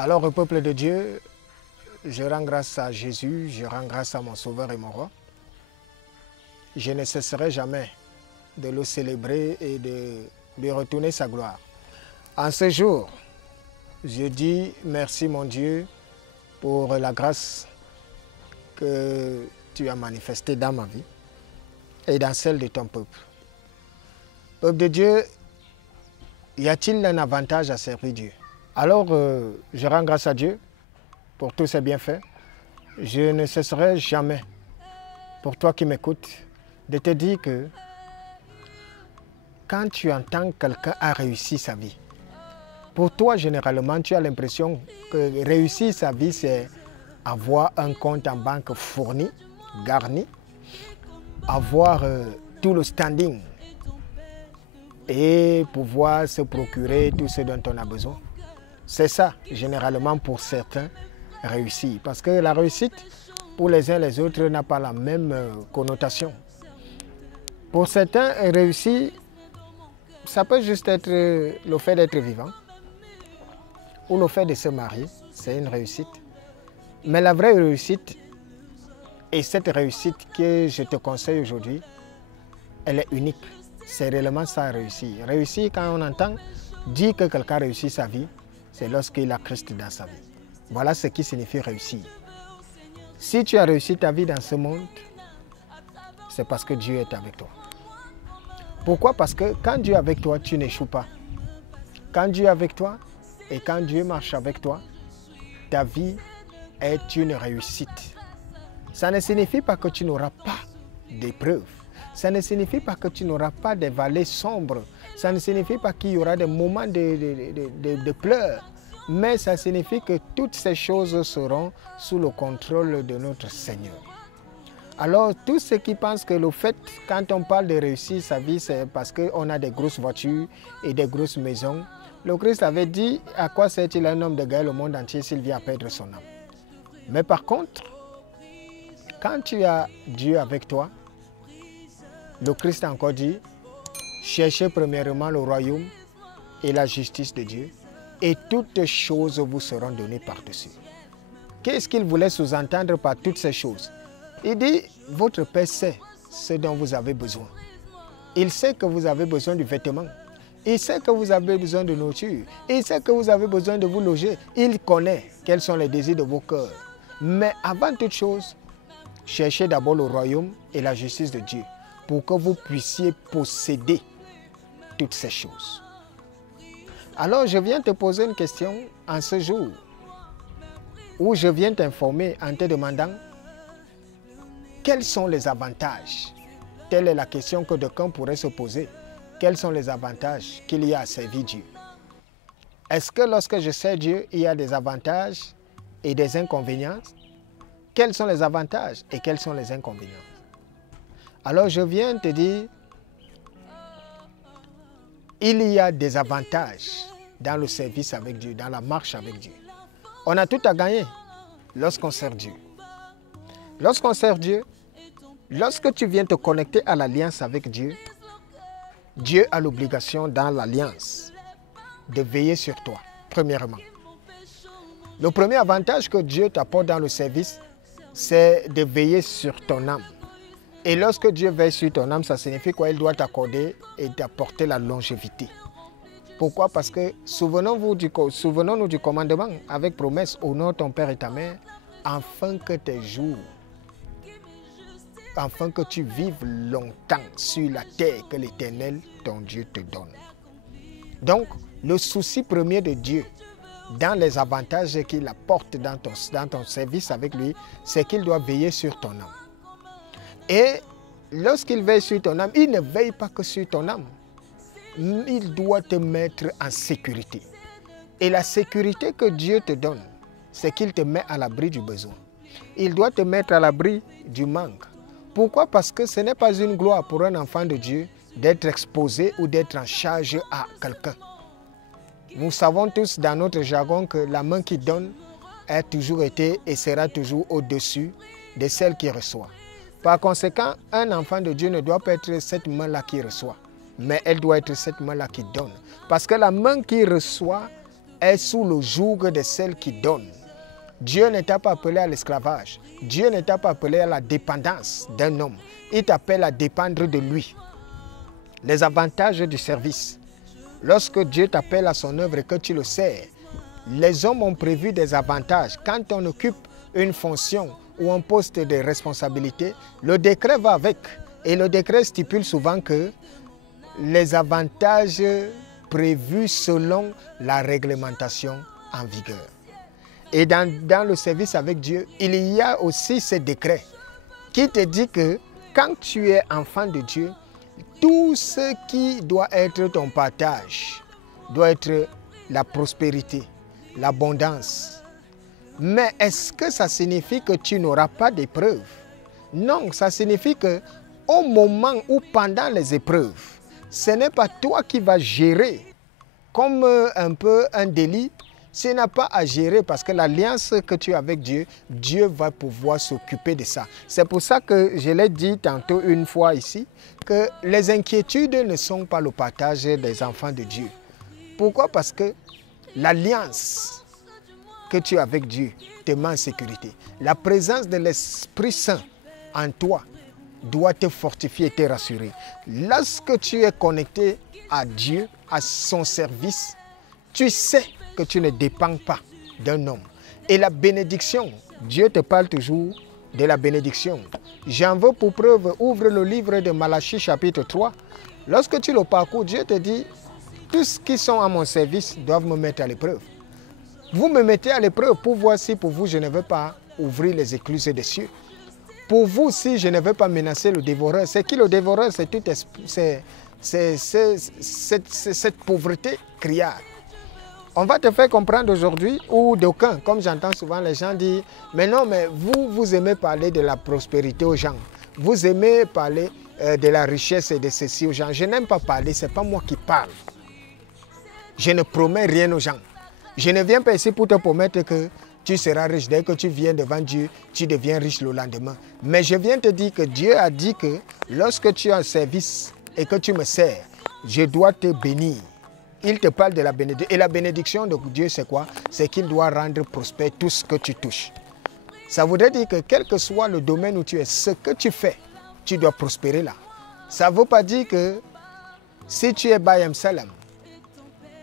Alors, au peuple de Dieu, je rends grâce à Jésus, je rends grâce à mon Sauveur et mon Roi. Je ne cesserai jamais de le célébrer et de lui retourner sa gloire. En ce jour, je dis merci mon Dieu pour la grâce que tu as manifestée dans ma vie et dans celle de ton peuple. Peuple de Dieu, y a-t-il un avantage à servir Dieu? Alors, je rends grâce à Dieu pour tous ses bienfaits. Je ne cesserai jamais, pour toi qui m'écoutes, de te dire que quand tu entends que quelqu'un a réussi sa vie, pour toi, généralement, tu as l'impression que réussir sa vie, c'est avoir un compte en banque fourni, garni, avoir tout le standing et pouvoir se procurer tout ce dont on a besoin. C'est ça, généralement, pour certains, réussir. Parce que la réussite, pour les uns et les autres, n'a pas la même connotation. Pour certains, réussir, ça peut juste être le fait d'être vivant ou le fait de se marier, c'est une réussite. Mais la vraie réussite, et cette réussite que je te conseille aujourd'hui, elle est unique. C'est réellement ça, réussir. Réussir, quand on entend dire que quelqu'un réussit sa vie, c'est lorsqu'il a Christ dans sa vie. Voilà ce qui signifie réussir. Si tu as réussi ta vie dans ce monde, c'est parce que Dieu est avec toi. Pourquoi? Parce que quand Dieu est avec toi, tu n'échoues pas. Quand Dieu est avec toi et quand Dieu marche avec toi, ta vie est une réussite. Ça ne signifie pas que tu n'auras pas d'épreuves. Ça ne signifie pas que tu n'auras pas des vallées sombres. Ça ne signifie pas qu'il y aura des moments de pleurs. Mais ça signifie que toutes ces choses seront sous le contrôle de notre Seigneur. Alors, tous ceux qui pensent que le fait, quand on parle de réussir sa vie, c'est parce qu'on a des grosses voitures et des grosses maisons. Le Christ avait dit, à quoi sert-il un homme de gagner le monde entier s'il vient à perdre son âme? Mais par contre, quand tu as Dieu avec toi, le Christ a encore dit, cherchez premièrement le royaume et la justice de Dieu, et toutes choses vous seront données par-dessus. Qu'est-ce qu'il voulait sous-entendre par toutes ces choses? Il dit, votre Père sait ce dont vous avez besoin. Il sait que vous avez besoin du vêtement. Il sait que vous avez besoin de nourriture. Il sait que vous avez besoin de vous loger. Il connaît quels sont les désirs de vos cœurs. Mais avant toute chose, cherchez d'abord le royaume et la justice de Dieu pour que vous puissiez posséder toutes ces choses. Alors, je viens te poser une question en ce jour où je viens t'informer en te demandant quels sont les avantages? Telle est la question que d'aucuns pourraient se poser. Quels sont les avantages qu'il y a à servir Dieu? Est-ce que lorsque je sers Dieu, il y a des avantages et des inconvénients? Quels sont les avantages et quels sont les inconvénients? Alors je viens te dire, il y a des avantages dans le service avec Dieu, dans la marche avec Dieu. On a tout à gagner lorsqu'on sert Dieu. Lorsqu'on sert Dieu, lorsque tu viens te connecter à l'alliance avec Dieu, Dieu a l'obligation dans l'alliance de veiller sur toi, premièrement. Le premier avantage que Dieu t'apporte dans le service, c'est de veiller sur ton âme. Et lorsque Dieu veille sur ton âme, ça signifie quoi? Il doit t'accorder et t'apporter la longévité. Pourquoi? Parce que souvenons-nous du commandement avec promesse, honore ton père et ta mère, afin que tes jours, afin que tu vives longtemps sur la terre que l'Éternel, ton Dieu, te donne. Donc, le souci premier de Dieu, dans les avantages qu'il apporte dans ton service avec lui, c'est qu'il doit veiller sur ton âme. Et lorsqu'il veille sur ton âme, il ne veille pas que sur ton âme. Il doit te mettre en sécurité. Et la sécurité que Dieu te donne, c'est qu'il te met à l'abri du besoin. Il doit te mettre à l'abri du manque. Pourquoi? Parce que ce n'est pas une gloire pour un enfant de Dieu d'être exposé ou d'être en charge à quelqu'un. Nous savons tous dans notre jargon que la main qui donne a toujours été et sera toujours au-dessus de celle qui reçoit. Par conséquent, un enfant de Dieu ne doit pas être cette main-là qui reçoit, mais elle doit être cette main-là qui donne. Parce que la main qui reçoit est sous le joug de celle qui donne. Dieu ne t'a pas appelé à l'esclavage. Dieu ne t'a pas appelé à la dépendance d'un homme. Il t'appelle à dépendre de lui. Les avantages du service. Lorsque Dieu t'appelle à son œuvre et que tu le sais, les hommes ont prévu des avantages. Quand on occupe une fonction ou un poste de responsabilité, le décret va avec. Et le décret stipule souvent que les avantages prévus selon la réglementation en vigueur. Et dans le service avec Dieu, il y a aussi ce décret qui te dit que quand tu es enfant de Dieu, tout ce qui doit être ton partage doit être la prospérité, l'abondance. Mais est-ce que ça signifie que tu n'auras pas d'épreuves? Non, ça signifie qu'au moment ou pendant les épreuves, ce n'est pas toi qui vas gérer comme un peu un délit. Tu n'as pas à gérer parce que l'alliance que tu as avec Dieu, Dieu va pouvoir s'occuper de ça. C'est pour ça que je l'ai dit tantôt une fois ici, que les inquiétudes ne sont pas le partage des enfants de Dieu. Pourquoi? Parce que l'alliance que tu as avec Dieu te met en sécurité. La présence de l'Esprit Saint en toi doit te fortifier et te rassurer. Lorsque tu es connecté à Dieu, à son service, tu sais que tu ne dépends pas d'un homme. Et la bénédiction, Dieu te parle toujours de la bénédiction. J'en veux pour preuve, ouvre le livre de Malachie chapitre 3. Lorsque tu le parcours, Dieu te dit, tous ceux qui sont à mon service doivent me mettre à l'épreuve. Vous me mettez à l'épreuve pour voir si pour vous je ne veux pas ouvrir les écluses des cieux. Pour vous, si je ne veux pas menacer le dévoreur, c'est qui le dévoreur? C'est cette pauvreté criarde. On va te faire comprendre aujourd'hui, ou d'aucuns, comme j'entends souvent les gens dire, mais non, mais vous aimez parler de la prospérité aux gens. Vous aimez parler de la richesse et de ceci aux gens. Je n'aime pas parler, ce n'est pas moi qui parle. Je ne promets rien aux gens. Je ne viens pas ici pour te promettre que tu seras riche. Dès que tu viens devant Dieu, tu deviens riche le lendemain. Mais je viens te dire que Dieu a dit que lorsque tu as un service et que tu me sers, je dois te bénir. Il te parle de la bénédiction. Et la bénédiction de Dieu, c'est quoi? C'est qu'il doit rendre prospère tout ce que tu touches. Ça voudrait dire que quel que soit le domaine où tu es, ce que tu fais, tu dois prospérer là. Ça ne veut pas dire que si tu es Bayam Salam,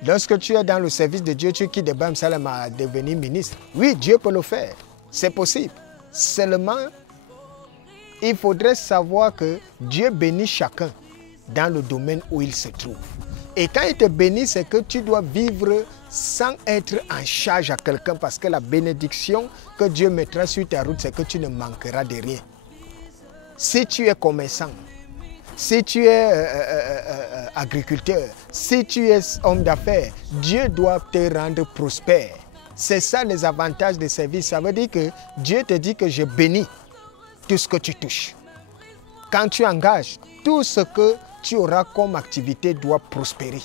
lorsque tu es dans le service de Dieu, tu quittes de Bayam Salam à devenir ministre. Oui, Dieu peut le faire. C'est possible. Seulement, il faudrait savoir que Dieu bénit chacun dans le domaine où il se trouve. Et quand il te bénit, c'est que tu dois vivre sans être en charge à quelqu'un, parce que la bénédiction que Dieu mettra sur ta route, c'est que tu ne manqueras de rien. Si tu es commerçant, si tu es agriculteur, si tu es homme d'affaires, Dieu doit te rendre prospère. C'est ça les avantages des services. Ça veut dire que Dieu te dit que je bénis tout ce que tu touches. Quand tu engages, tout ce que tu auras comme activité doit prospérer.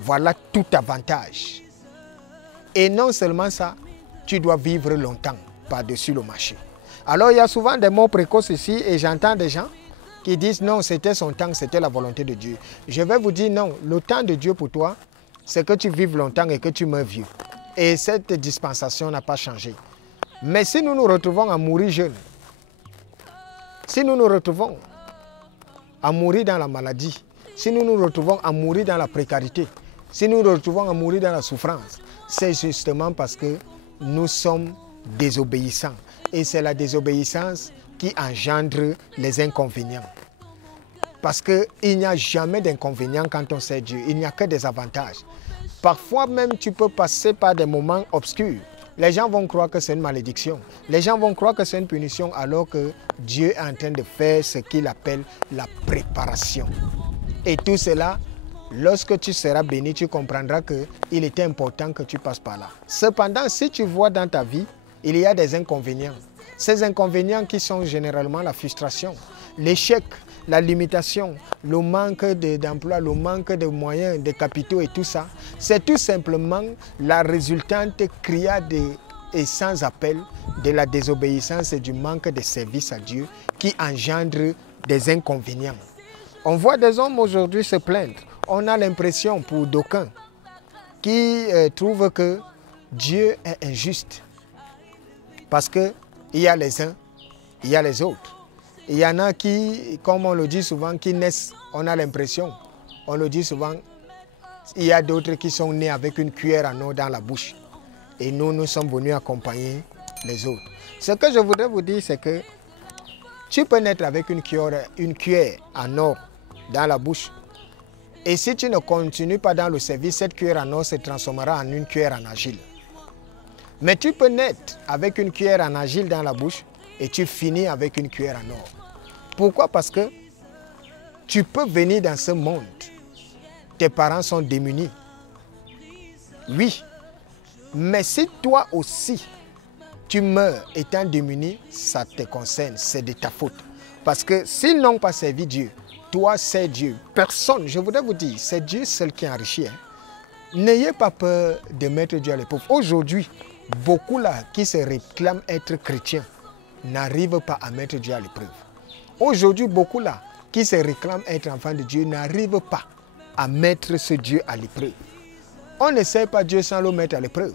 Voilà tout avantage. Et non seulement ça, tu dois vivre longtemps par-dessus le marché. Alors il y a souvent des mots précoces ici et j'entends des gens qui disent non, c'était son temps, c'était la volonté de Dieu. Je vais vous dire non, le temps de Dieu pour toi, c'est que tu vives longtemps et que tu meurs vieux. Et cette dispensation n'a pas changé. Mais si nous nous retrouvons à mourir jeunes, si nous nous retrouvons à mourir dans la maladie, si nous nous retrouvons à mourir dans la précarité, si nous nous retrouvons à mourir dans la souffrance, c'est justement parce que nous sommes désobéissants. Et c'est la désobéissance qui engendre les inconvénients. Parce qu'il n'y a jamais d'inconvénients quand on sait Dieu. Il n'y a que des avantages. Parfois même, tu peux passer par des moments obscurs. Les gens vont croire que c'est une malédiction. Les gens vont croire que c'est une punition alors que Dieu est en train de faire ce qu'il appelle la préparation. Et tout cela, lorsque tu seras béni, tu comprendras qu'il était important que tu passes par là. Cependant, si tu vois dans ta vie, il y a des inconvénients. Ces inconvénients qui sont généralement la frustration, l'échec, la limitation, le manque d'emploi, le manque de moyens, de capitaux et tout ça, c'est tout simplement la résultante criarde et sans appel de la désobéissance et du manque de service à Dieu qui engendre des inconvénients. On voit des hommes aujourd'hui se plaindre. On a l'impression pour d'aucuns qui trouvent que Dieu est injuste. Parce qu'il y a les uns, il y a les autres. Il y en a qui, comme on le dit souvent, qui naissent, on a l'impression, on le dit souvent, il y a d'autres qui sont nés avec une cuillère en or dans la bouche. Et nous sommes venus accompagner les autres. Ce que je voudrais vous dire, c'est que tu peux naître avec une cuillère en or dans la bouche. Et si tu ne continues pas dans le service, cette cuillère en or se transformera en une cuillère en argile. Mais tu peux naître avec une cuillère en argile dans la bouche et tu finis avec une cuillère en or. Pourquoi? Parce que tu peux venir dans ce monde. Tes parents sont démunis. Oui. Mais si toi aussi, tu meurs étant démuni, ça te concerne, c'est de ta faute. Parce que s'ils n'ont pas servi Dieu, toi c'est Dieu. Personne, je voudrais vous dire, c'est Dieu seul qui enrichit. N'ayez pas peur de mettre Dieu à l'épreuve. Aujourd'hui, beaucoup là qui se réclament être chrétiens n'arrivent pas à mettre Dieu à l'épreuve. Aujourd'hui, beaucoup là qui se réclament être enfants de Dieu n'arrivent pas à mettre ce Dieu à l'épreuve. On ne sait pas Dieu sans le mettre à l'épreuve.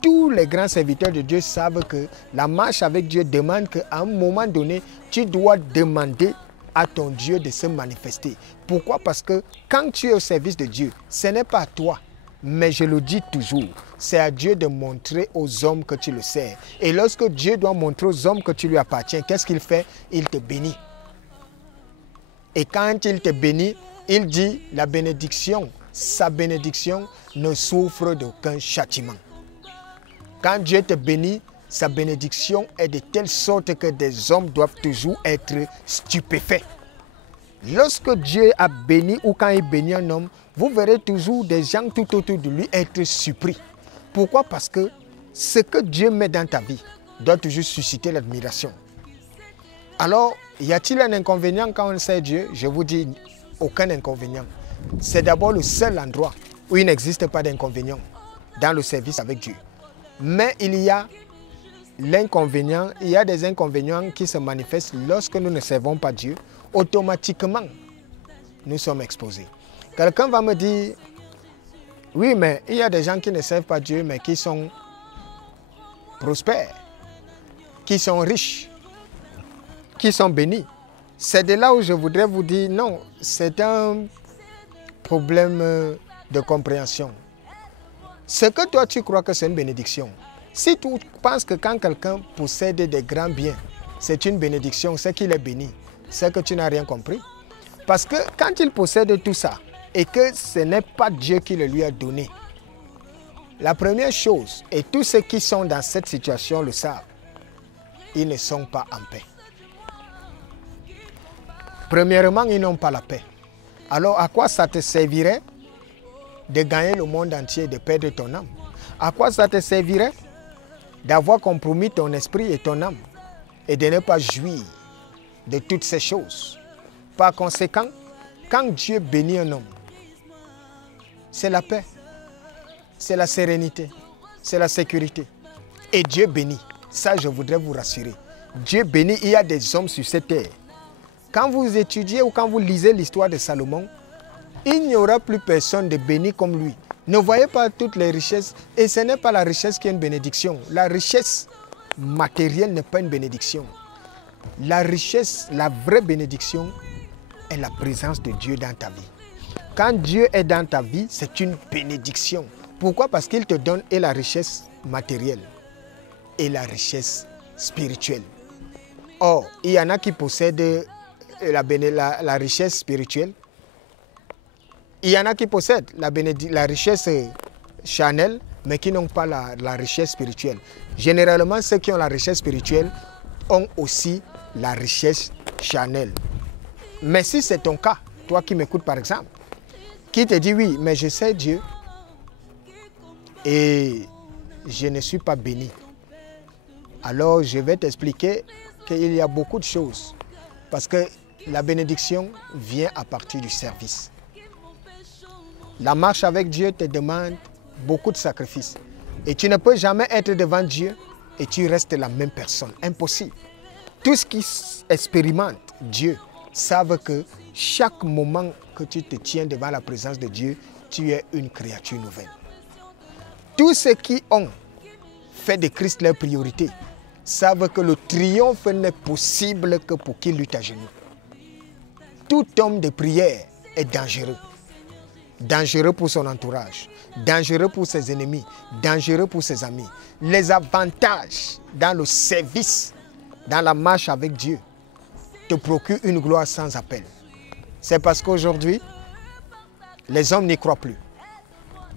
Tous les grands serviteurs de Dieu savent que la marche avec Dieu demande qu'à un moment donné, tu dois demander à ton Dieu de se manifester. Pourquoi? Parce que quand tu es au service de Dieu, ce n'est pas à toi. Mais je le dis toujours, c'est à Dieu de montrer aux hommes que tu le sers. Et lorsque Dieu doit montrer aux hommes que tu lui appartiens, qu'est-ce qu'il fait? Il te bénit. Et quand il te bénit, il dit la bénédiction, sa bénédiction ne souffre d'aucun châtiment. Quand Dieu te bénit, sa bénédiction est de telle sorte que des hommes doivent toujours être stupéfaits. Lorsque Dieu a béni ou quand il bénit un homme, vous verrez toujours des gens tout autour de lui être surpris. Pourquoi? Parce que ce que Dieu met dans ta vie doit toujours susciter l'admiration. Alors, y a-t-il un inconvénient quand on sait Dieu? Je vous dis, aucun inconvénient. C'est d'abord le seul endroit où il n'existe pas d'inconvénient dans le service avec Dieu. Mais il y a l'inconvénient, il y a des inconvénients qui se manifestent lorsque nous ne servons pas Dieu. Automatiquement, nous sommes exposés. Quelqu'un va me dire, oui, mais il y a des gens qui ne servent pas Dieu, mais qui sont prospères, qui sont riches, qui sont bénis. C'est de là où je voudrais vous dire, non, c'est un problème de compréhension. Ce que toi tu crois que c'est une bénédiction, si tu penses que quand quelqu'un possède des grands biens, c'est une bénédiction, c'est qu'il est béni, c'est que tu n'as rien compris. Parce que quand il possède tout ça, et que ce n'est pas Dieu qui le lui a donné, la première chose, et tous ceux qui sont dans cette situation le savent, ils ne sont pas en paix. Premièrement, ils n'ont pas la paix. Alors à quoi ça te servirait de gagner le monde entier et de perdre ton âme? À quoi ça te servirait d'avoir compromis ton esprit et ton âme et de ne pas jouir de toutes ces choses? Par conséquent, quand Dieu bénit un homme, c'est la paix, c'est la sérénité, c'est la sécurité. Et Dieu bénit. Ça, je voudrais vous rassurer. Dieu bénit, il y a des hommes sur cette terre. Quand vous étudiez ou quand vous lisez l'histoire de Salomon, il n'y aura plus personne de béni comme lui. Ne voyez pas toutes les richesses. Et ce n'est pas la richesse qui est une bénédiction. La richesse matérielle n'est pas une bénédiction. La richesse, la vraie bénédiction est la présence de Dieu dans ta vie. Quand Dieu est dans ta vie, c'est une bénédiction. Pourquoi? Parce qu'il te donne et la richesse matérielle et la richesse spirituelle. Or, il y en a qui possèdent la richesse spirituelle. Il y en a qui possèdent la richesse charnelle, mais qui n'ont pas la richesse spirituelle. Généralement, ceux qui ont la richesse spirituelle ont aussi la richesse charnelle. Mais si c'est ton cas, toi qui m'écoutes par exemple, qui te dit oui, mais je sais Dieu et je ne suis pas béni. Alors je vais t'expliquer qu'il y a beaucoup de choses. Parce que la bénédiction vient à partir du service. La marche avec Dieu te demande beaucoup de sacrifices. Et tu ne peux jamais être devant Dieu et tu restes la même personne. Impossible. Tous ceux qui expérimentent Dieu savent que chaque moment que tu te tiens devant la présence de Dieu, tu es une créature nouvelle. Tous ceux qui ont fait de Christ leur priorité savent que le triomphe n'est possible que pour qui lutte à genoux. Tout homme de prière est dangereux. Dangereux pour son entourage, dangereux pour ses ennemis, dangereux pour ses amis. Les avantages dans le service, dans la marche avec Dieu, te procurent une gloire sans appel. C'est parce qu'aujourd'hui, les hommes n'y croient plus.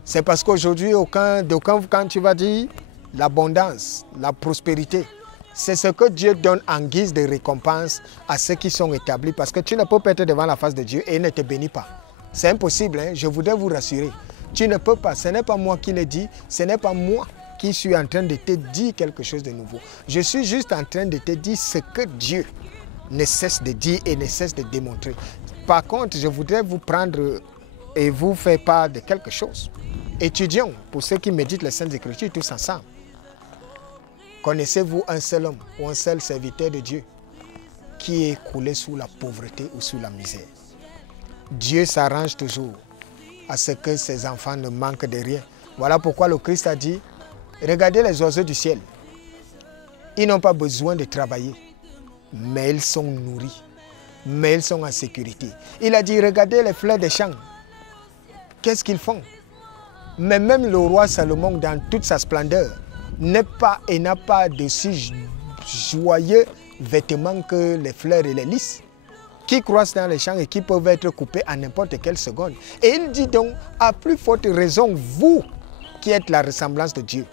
C'est parce qu'aujourd'hui, quand tu vas dire l'abondance, la prospérité, c'est ce que Dieu donne en guise de récompense à ceux qui sont établis. Parce que tu ne peux pas être devant la face de Dieu et il ne te bénit pas. C'est impossible, hein? Je voudrais vous rassurer. Tu ne peux pas, ce n'est pas moi qui le dis, ce n'est pas moi qui suis en train de te dire quelque chose de nouveau. Je suis juste en train de te dire ce que Dieu ne cesse de dire et ne cesse de démontrer. Par contre, je voudrais vous prendre et vous faire part de quelque chose. Étudions, pour ceux qui méditent les Saintes Écritures, tous ensemble. Connaissez-vous un seul homme ou un seul serviteur de Dieu qui est coulé sous la pauvreté ou sous la misère? Dieu s'arrange toujours à ce que ses enfants ne manquent de rien. Voilà pourquoi le Christ a dit, regardez les oiseaux du ciel. Ils n'ont pas besoin de travailler, mais ils sont nourris, mais ils sont en sécurité. Il a dit, regardez les fleurs des champs. Qu'est-ce qu'ils font? Mais même le roi Salomon, dans toute sa splendeur, n'a pas de si joyeux vêtements que les fleurs et les lys, qui croissent dans les champs et qui peuvent être coupés à n'importe quelle seconde. Et il dit donc, à plus forte raison, vous qui êtes la ressemblance de Dieu,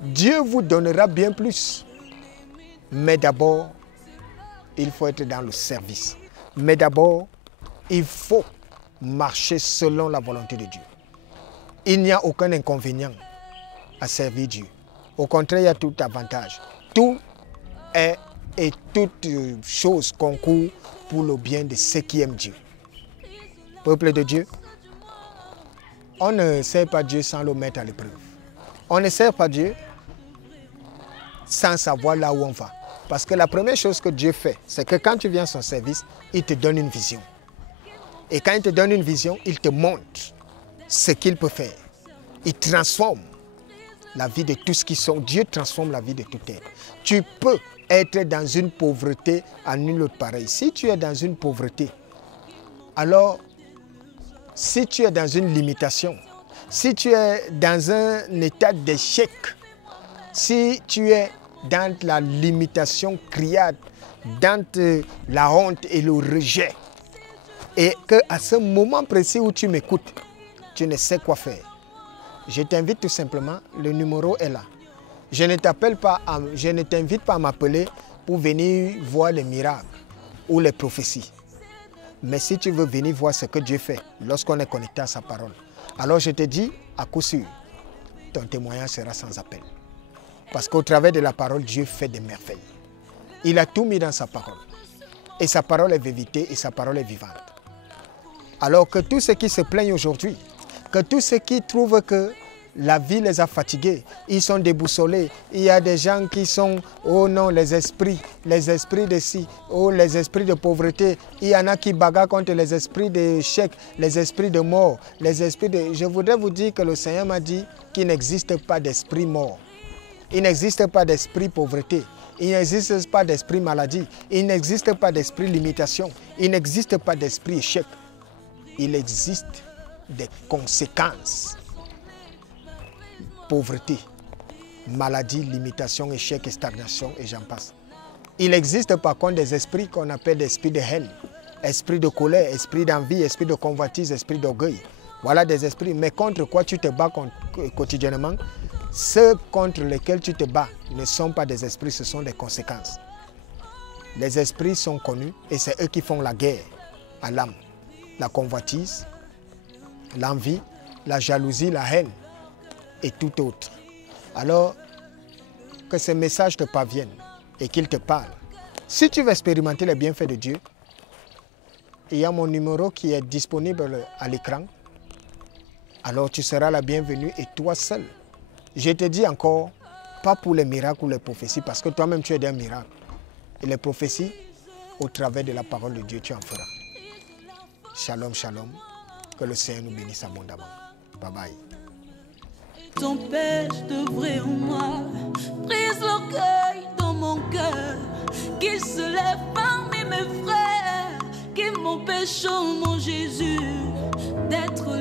Dieu vous donnera bien plus. Mais d'abord, il faut être dans le service. Mais d'abord, il faut marcher selon la volonté de Dieu. Il n'y a aucun inconvénient à servir Dieu. Au contraire, il y a tout avantage. Tout est et toute chose concourt pour le bien de ceux qui aiment Dieu. Peuple de Dieu, on ne sert pas Dieu sans le mettre à l'épreuve. On ne sert pas Dieu sans savoir là où on va. Parce que la première chose que Dieu fait, c'est que quand tu viens à son service, il te donne une vision. Et quand il te donne une vision, il te montre ce qu'il peut faire. Il transforme la vie de tous ce qui sont. Dieu transforme la vie de tout être. Tu peux être dans une pauvreté à nul autre pareil. Si tu es dans une pauvreté, alors si tu es dans une limitation, si tu es dans un état d'échec, si tu es dans la limitation criarde, dans la honte et le rejet, et qu'à ce moment précis où tu m'écoutes, tu ne sais quoi faire, je t'invite tout simplement, le numéro est là. Je ne t'invite pas à m'appeler pour venir voir les miracles ou les prophéties. Mais si tu veux venir voir ce que Dieu fait lorsqu'on est connecté à sa parole, alors je te dis, à coup sûr, ton témoignage sera sans appel. Parce qu'au travers de la parole, Dieu fait des merveilles. Il a tout mis dans sa parole. Et sa parole est vérité et sa parole est vivante. Alors que tous ceux qui se plaignent aujourd'hui, que tous ceux qui trouvent que la vie les a fatigués, ils sont déboussolés. Il y a des gens qui sont, oh non, les esprits de ci, oh les esprits de pauvreté. Il y en a qui bagarrent contre les esprits d'échec, les esprits de mort, les esprits de... Je voudrais vous dire que le Seigneur m'a dit qu'il n'existe pas d'esprit mort. Il n'existe pas d'esprit pauvreté. Il n'existe pas d'esprit maladie. Il n'existe pas d'esprit limitation. Il n'existe pas d'esprit échec. Il existe des conséquences. Pauvreté, maladie, limitation, échec et stagnation, et j'en passe. Il existe par contre des esprits qu'on appelle des esprits de haine, esprit de colère, esprit d'envie, esprit de convoitise, esprit d'orgueil. Voilà des esprits. Mais contre quoi tu te bats quotidiennement? Ceux contre lesquels tu te bats ne sont pas des esprits, ce sont des conséquences. Les esprits sont connus et c'est eux qui font la guerre à l'âme. La convoitise, l'envie, la jalousie, la haine et tout autre. Alors, que ces messages te parviennent et qu'ils te parlent. Si tu veux expérimenter les bienfaits de Dieu, il y a mon numéro qui est disponible à l'écran. Alors tu seras la bienvenue et toi seul. Je te dis encore, pas pour les miracles ou les prophéties, parce que toi-même tu es d'un miracle. Et les prophéties, au travers de la parole de Dieu, tu en feras. Shalom, shalom. Que le Seigneur nous bénisse abondamment. Bye bye. t'empêche d'œuvrer en moi. Brise l'orgueil dans mon cœur, qu'il se lève parmi mes frères, qui m'empêchent, oh mon Jésus, d'être